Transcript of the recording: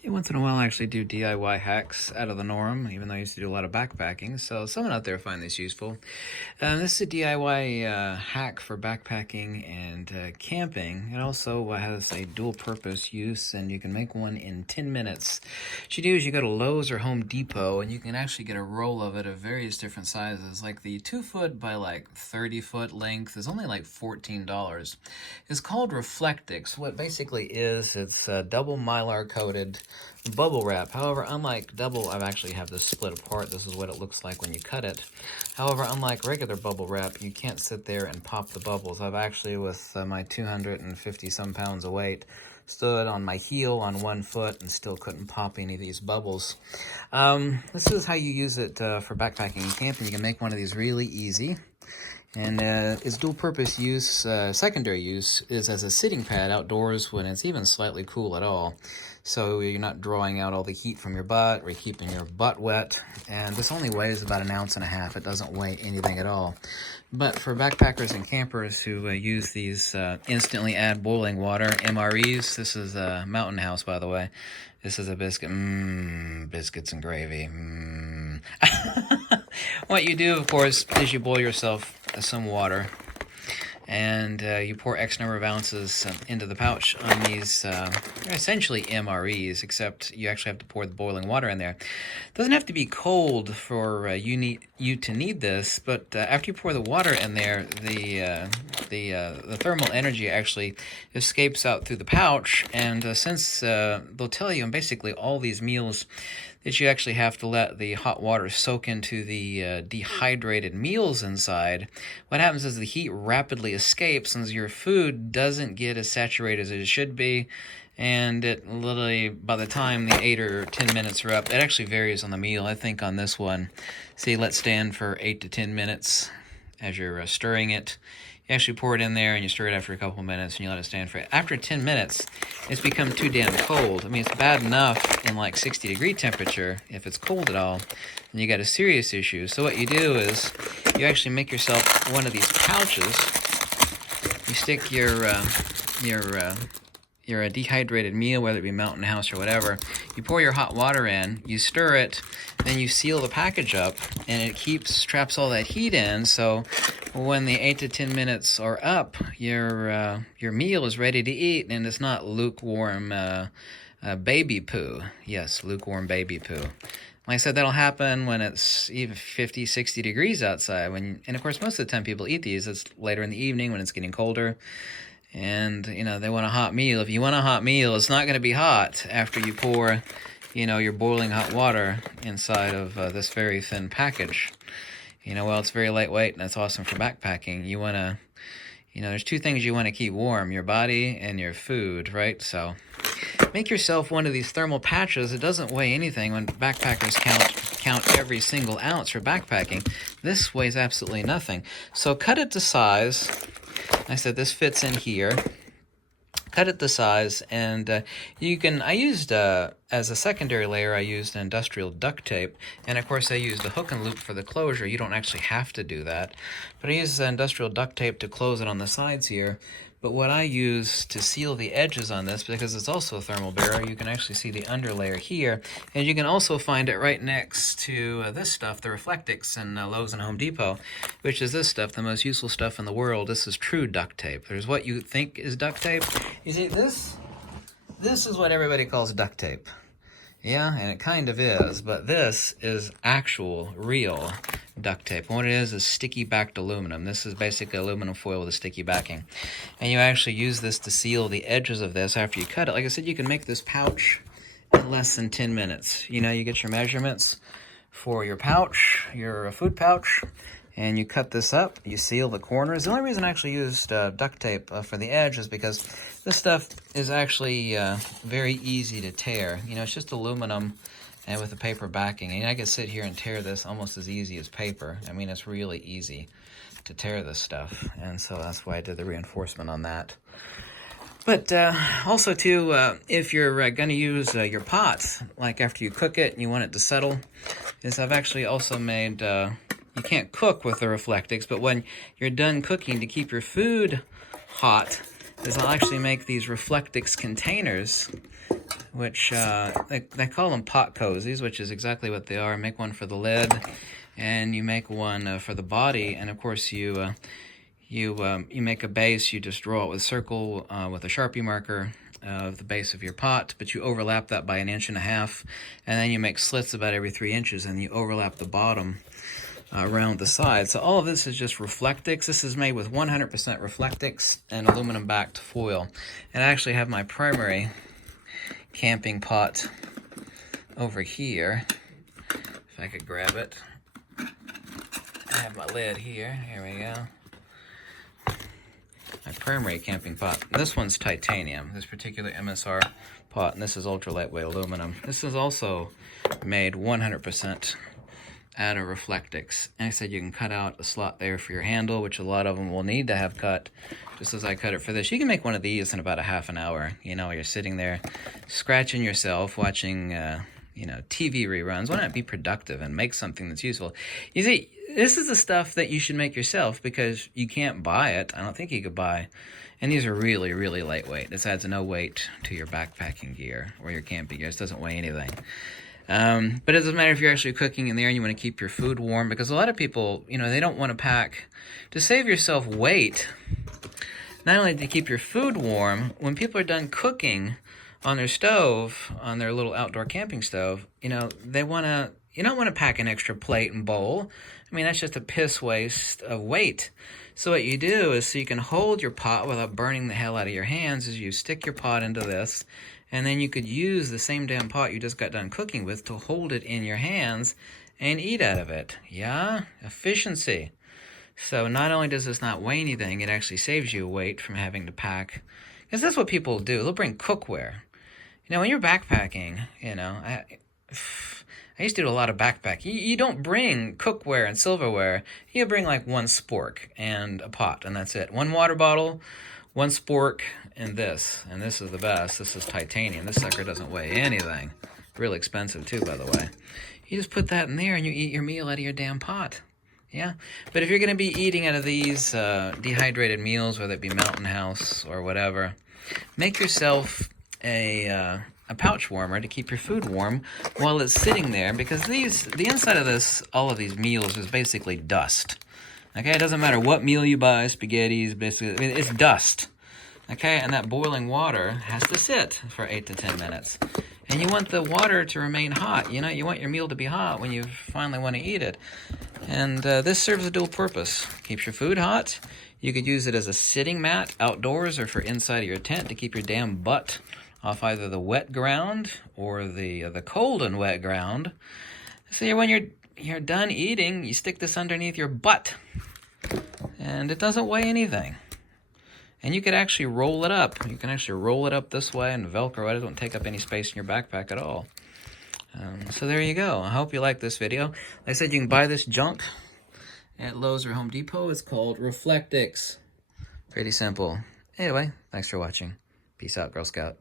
Yeah, once in a while I actually do DIY hacks out of the norm, even though I used to do a lot of backpacking, so someone out there find this useful. This is a DIY hack for backpacking and camping. It also has a dual purpose use, and you can make one in 10 minutes. What you do is you go to Lowe's or Home Depot, and you can actually get a roll of it of various different sizes. Like the 2-foot by like 30-foot length is only like $14. It's called reflectix. What basically is, it's double mylar coated bubble wrap. However, unlike double, I actually have this split apart. This is what it looks like when you cut it. However, unlike regular bubble wrap, you can't sit there and pop the bubbles. I've actually, with my 250 some pounds of weight, stood on my heel on one foot and still couldn't pop any of these bubbles. This is how you use it for backpacking and camping. You can make one of these really easy. And its dual-purpose use, secondary use, is as a sitting pad outdoors when it's even slightly cool at all. So you're not drawing out all the heat from your butt or keeping your butt wet. And this only weighs about 1.5 ounces. It doesn't weigh anything at all. But for backpackers and campers who use these instantly add boiling water, MREs, this is a Mountain House, by the way. This is a biscuit. Biscuits and gravy. What you do, of course, is you boil yourself some water, and you pour X number of ounces into the pouch on these. They're essentially MREs, except you actually have to pour the boiling water in there. It doesn't have to be cold for you to need this, but after you pour the water in there, the thermal energy actually escapes out through the pouch, and since they'll tell you in basically all these meals that you actually have to let the hot water soak into the dehydrated meals inside, what happens is the heat rapidly escapes and your food doesn't get as saturated as it should be, and it literally, by the time the 8 or 10 minutes are up, it actually varies on the meal. I think on this one, see, let stand for 8 to 10 minutes as you're stirring it. You actually pour it in there and you stir it after a couple of minutes and you let it stand for it. After 10 minutes, it's become too damn cold. I mean, it's bad enough in like 60-degree temperature. If it's cold at all, then you got a serious issue. So what you do is you actually make yourself one of these pouches. You stick your dehydrated meal, whether it be Mountain House or whatever, you pour your hot water in, you stir it, then you seal the package up, and it traps all that heat in, so when the 8 to 10 minutes are up, your meal is ready to eat, and it's not lukewarm baby poo. Yes, lukewarm baby poo. Like I said, that'll happen when it's even 50, 60 degrees outside. And of course, most of the time people eat these, it's later in the evening when it's getting colder. And, they want a hot meal. If you want a hot meal, it's not going to be hot after you pour, your boiling hot water inside of this very thin package. Well, it's very lightweight, and that's awesome for backpacking. You want to, there's two things you want to keep warm, your body and your food, right? So make yourself one of these thermal patches. It doesn't weigh anything. When backpackers count every single ounce for backpacking, this weighs absolutely nothing. So cut it to size. I said this fits in here. Cut it to size, and I used, as a secondary layer, I used industrial duct tape, and of course I used a hook and loop for the closure. You don't actually have to do that, but I used industrial duct tape to close it on the sides here. But what I use to seal the edges on this, because it's also a thermal barrier, you can actually see the underlayer here, and you can also find it right next to this stuff, the reflectix in Lowe's and Home Depot, which is this stuff, the most useful stuff in the world. This is true duct tape. There's what you think is duct tape. You see, this is what everybody calls duct tape. Yeah, and it kind of is, but this is actual, real duct tape. And what it is sticky backed aluminum. This is basically aluminum foil with a sticky backing. And you actually use this to seal the edges of this after you cut it. Like I said, you can make this pouch in less than 10 minutes. You get your measurements for your pouch, your food pouch, and you cut this up, you seal the corners. The only reason I actually used duct tape for the edge is because this stuff is actually very easy to tear. It's just aluminum and with a paper backing. And I can sit here and tear this almost as easy as paper. I mean, it's really easy to tear this stuff. And so that's why I did the reinforcement on that. But also, too, if you're going to use your pots, like after you cook it and you want it to settle, is I've actually also made... you can't cook with the reflectix, but when you're done cooking, to keep your food hot, is I'll actually make these reflectix containers which they call them pot cozies, which is exactly what they are. Make one for the lid, and you make one for the body, and of course you make a base. You just draw it with a circle with a Sharpie marker of the base of your pot, but you overlap that by 1.5 inches, and then you make slits about every 3 inches, and you overlap the bottom around the side. So all of this is just reflectix. This is made with 100% reflectix and aluminum backed foil. And I actually have my primary camping pot over here. If I could grab it. I have my lid here. Here we go. My primary camping pot. This one's titanium, this particular MSR pot, and this is ultra lightweight aluminum. This is also made 100% out of reflectix. And I said you can cut out a slot there for your handle, which a lot of them will need to have cut, just as I cut it for this. You can make one of these in about a half an hour. You know, you're sitting there scratching yourself, watching TV reruns. Why not be productive and make something that's useful? You see, this is the stuff that you should make yourself because you can't buy it. I don't think you could buy. And these are really, really lightweight. This adds no weight to your backpacking gear or your camping gear. This doesn't weigh anything. But it doesn't matter if you're actually cooking in there and you want to keep your food warm, because a lot of people, they don't want to pack. To save yourself weight, not only to keep your food warm, when people are done cooking on their stove, on their little outdoor camping stove, you don't want to pack an extra plate and bowl. I mean, that's just a piss waste of weight. So what you do is, so you can hold your pot without burning the hell out of your hands, is you stick your pot into this, and then you could use the same damn pot you just got done cooking with to hold it in your hands and eat out of it. Yeah? Efficiency. So not only does this not weigh anything, it actually saves you weight from having to pack. Because that's what people do. They'll bring cookware. When you're backpacking, I used to do a lot of backpacking. You don't bring cookware and silverware. You bring like one spork and a pot, and that's it. One water bottle, one spork, and this. And this is the best. This is titanium. This sucker doesn't weigh anything. Really expensive too, by the way. You just put that in there and you eat your meal out of your damn pot. Yeah? But if you're going to be eating out of these dehydrated meals, whether it be Mountain House or whatever, make yourself a pouch warmer to keep your food warm while it's sitting there, because the inside of all of these meals is basically dust. Okay, it doesn't matter what meal you buy, spaghettis, basically, it's dust. Okay, and that boiling water has to sit for 8 to 10 minutes. And you want the water to remain hot. You want your meal to be hot when you finally want to eat it. And this serves a dual purpose. Keeps your food hot. You could use it as a sitting mat outdoors or for inside of your tent to keep your damn butt off either the wet ground or the cold and wet ground. So when you're done eating, you stick this underneath your butt, and it doesn't weigh anything. And you could actually roll it up. You can actually roll it up this way and Velcro it. It won't take up any space in your backpack at all. So there you go. I hope you like this video. Like I said, you can buy this junk at Lowe's or Home Depot. It's called reflectix. Pretty simple. Anyway, thanks for watching. Peace out, Girl Scout.